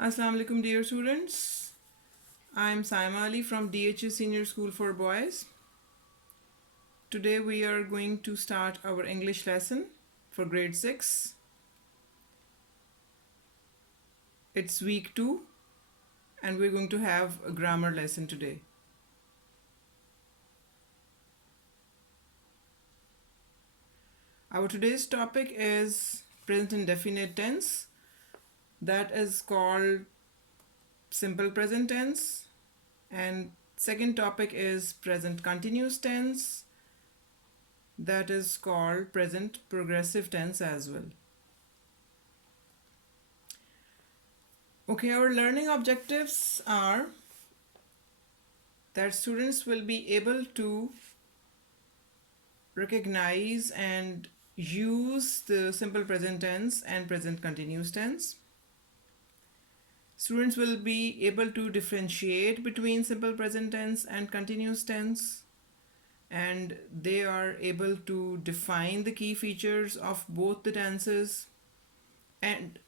Assalamu alaikum dear students. I'm Saima Ali from DHS Senior School for Boys. Today we are going to start our English lesson for grade 6. It's week 2 and we're going to have a grammar lesson today. Our today's topic is present indefinite tense, that is called simple present tense, and second topic is present continuous tense, that is called present progressive tense as well. Okay, our learning objectives are that students will be able to recognize and use the simple present tense and present continuous tense. Students will be able to differentiate between simple present tense and continuous tense, and they are able to define the key features of both the tenses, and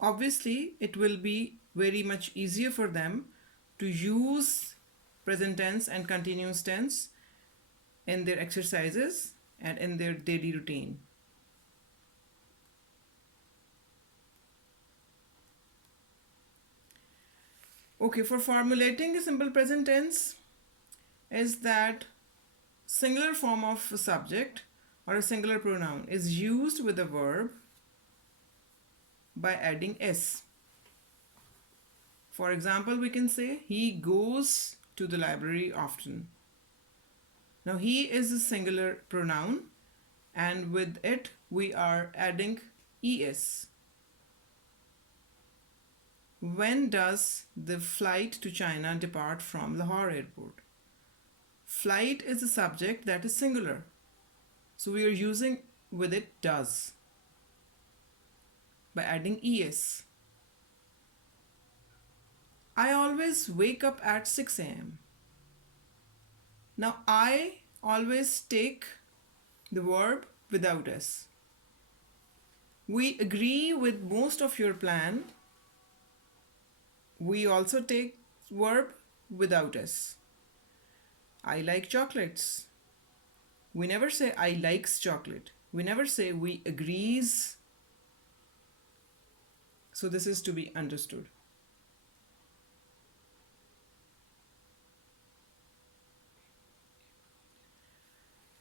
obviously it will be very much easier for them to use present tense and continuous tense in their exercises and in their daily routine. Okay, for formulating a simple present tense is that singular form of a subject or a singular pronoun is used with a verb by adding s. For example, we can say he goes to the library often. Now he is a singular pronoun and with it we are adding es. When does the flight to China depart from Lahore airport? Flight is a subject that is singular, so we are using with it does by adding es. I always wake up at 6 a.m. Now I always take the verb without s. We agree with most of your plan. We also take verb without s. I like chocolates. We never say I likes chocolate. We never say we agrees. So this is to be understood.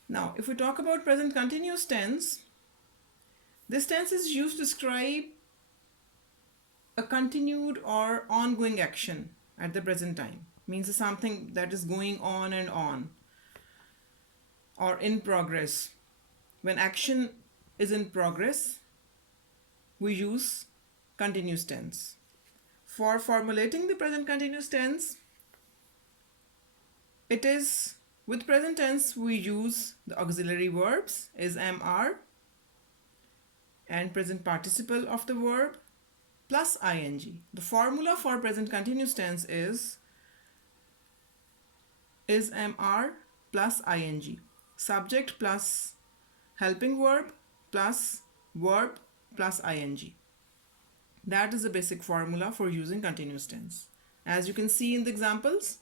Now, if we talk about present continuous tense, this tense is used to describe a continued or ongoing action at the present time. Means something that is going on and on or in progress. When action is in progress, we use continuous tense. For formulating the present continuous tense, it is with present tense we use the auxiliary verbs is am are and present participle of the verb plus ing. The formula for present continuous tense is am are plus ing. Subject plus helping verb plus ing. That is the basic formula for using continuous tense. As you can see in the examples,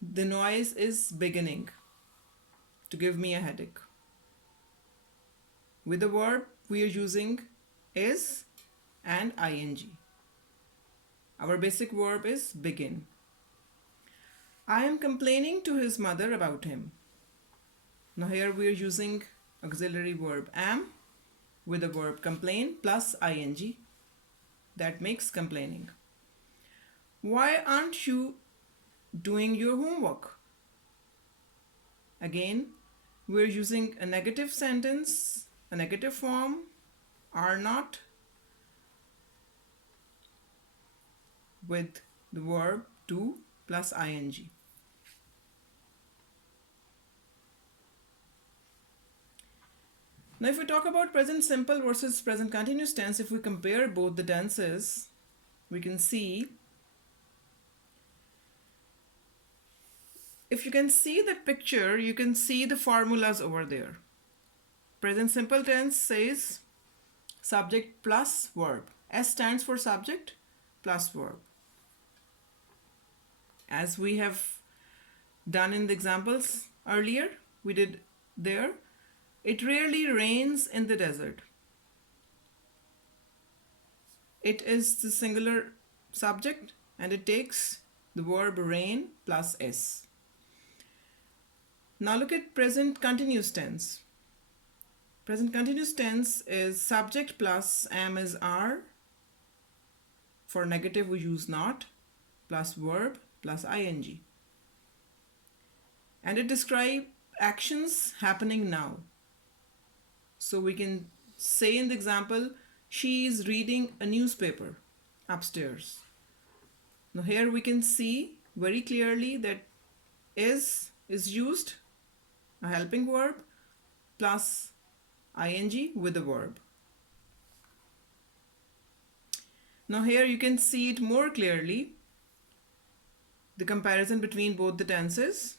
the noise is beginning to give me a headache. With the verb, we are using is and ing. Our basic verb is begin. I am complaining to his mother about him. Now here we are using auxiliary verb am with the verb complain plus ing. That makes complaining. Why aren't you doing your homework? Again, we're using a negative sentence, a negative form, are not, with the verb do plus ing. Now, if we talk about present simple versus present continuous tense, if we compare both the tenses, we can see, if you can see that picture, you can see the formulas over there. Present simple tense says subject plus verb. S stands for subject plus verb. As we have done in the examples earlier, we did there, it rarely rains in the desert. It is the singular subject and it takes the verb rain plus S. Now look at present continuous tense. Present continuous tense is subject plus am is are. For negative we use not plus verb plus ing. And it describes actions happening now. So we can say in the example, she is reading a newspaper upstairs. Now here we can see very clearly that is used, a helping verb plus ing with the verb. Now here you can see it more clearly, the comparison between both the tenses.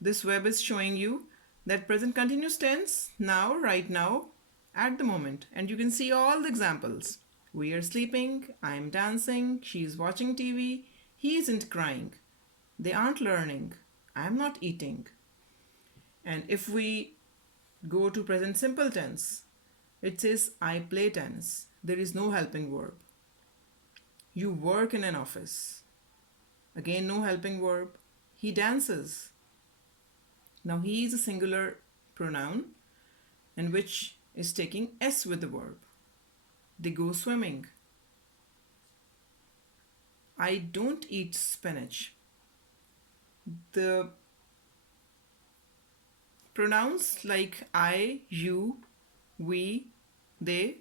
This web is showing you that present continuous tense now, right now, at the moment. And you can see all the examples. We are sleeping, I am dancing, she is watching TV, he isn't crying, they aren't learning, I am not eating. And if we go to present simple tense, it says I play tennis. There is no helping verb. You work in an office. Again, no helping verb. He dances. Now he is a singular pronoun and which is taking S with the verb. They go swimming. I don't eat spinach. The pronouns like I, you, we, they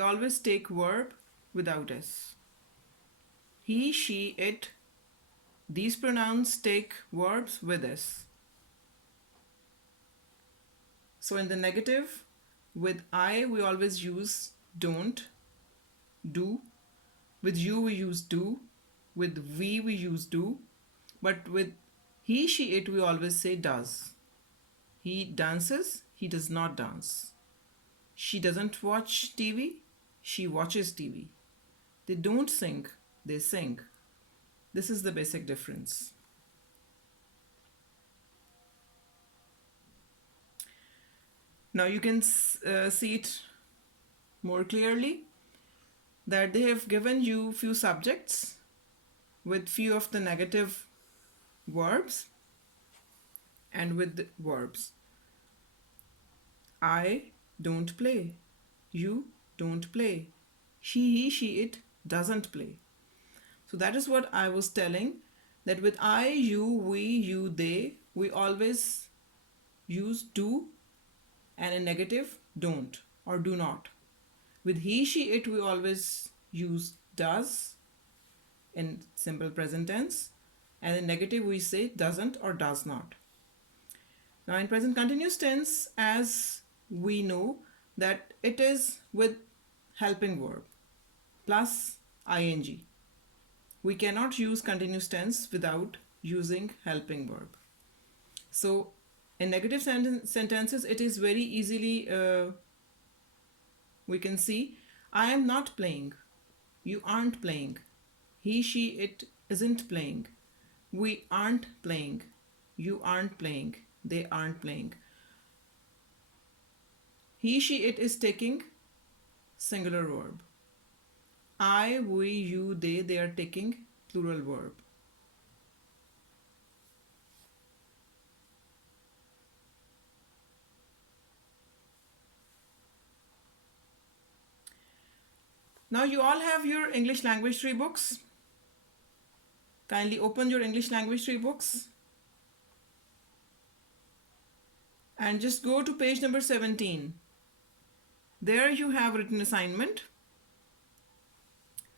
always take verb without S. He, she, it, these pronouns take verbs with S. So in the negative, with I we always use don't, do. With you we use do. With we use do. But with he, she, it we always say does. He dances, he does not dance. She doesn't watch TV, she watches TV. They don't sing, they sing. This is the basic difference. Now you can see it more clearly that they have given you few subjects with few of the negative verbs and with the verbs. I don't play. You don't play. He, she, it doesn't play. So that is what I was telling, that with I, you, we, you, they, we always use do and in negative don't or do not. With he, she, it we always use does in simple present tense and in negative we say doesn't or does not. Now in present continuous tense, as we know that it is with helping verb plus ing. We cannot use continuous tense without using helping verb. So in negative sentences it is very easily we can see I am not playing, you aren't playing, he, she, it isn't playing, we aren't playing, you aren't playing, they aren't playing. He, she, it is taking singular verb. I, we, you, they are taking plural verb. Now you all have your English language tree books. Kindly open your English language tree books and just go to page number 17. There you have written assignment.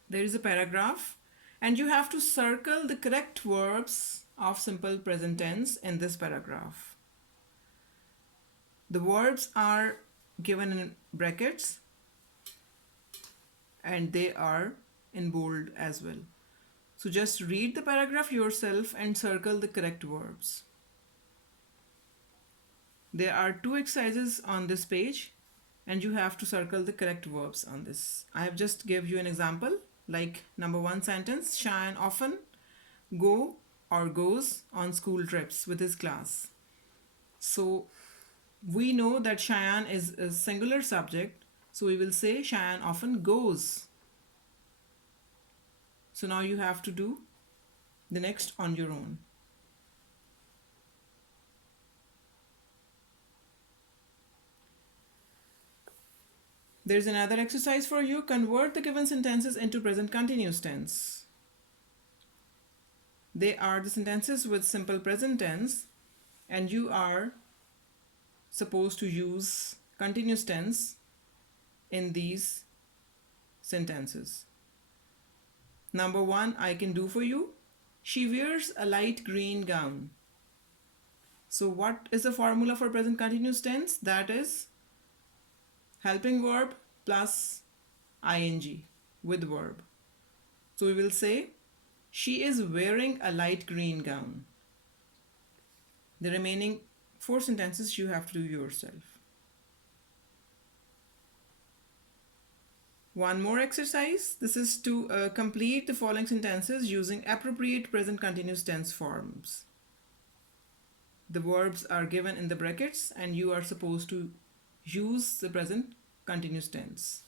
There is a paragraph and you have to circle the correct verbs of simple present tense in this paragraph. The verbs are given in brackets and they are in bold as well. So just read the paragraph yourself and circle the correct verbs. There are 2 exercises on this page and you have to circle the correct verbs on this. I have just give you an example, like number one sentence, Cheyenne often go or goes on school trips with his class. So we know that Cheyenne is a singular subject, so we will say Cheyenne often goes. So now you have to do the next on your own. There's another exercise for you. Convert the given sentences into present continuous tense. They are the sentences with simple present tense, and you are supposed to use continuous tense in these sentences. Number one, I can do for you. She wears a light green gown. So, what is the formula for present continuous tense? That is helping verb plus ing with verb. So, we will say, she is wearing a light green gown. The remaining four sentences you have to do yourself. One more exercise. This is to complete the following sentences using appropriate present continuous tense forms. The verbs are given in the brackets and you are supposed to use the present continuous tense.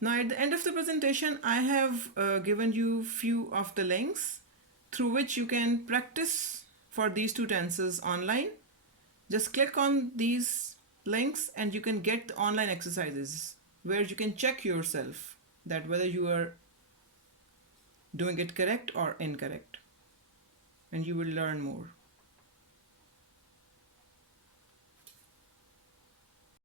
Now at the end of the presentation, I have given you few of the links through which you can practice for these two tenses online. Just click on these links and you can get the online exercises where you can check yourself that whether you are doing it correct or incorrect, and you will learn more.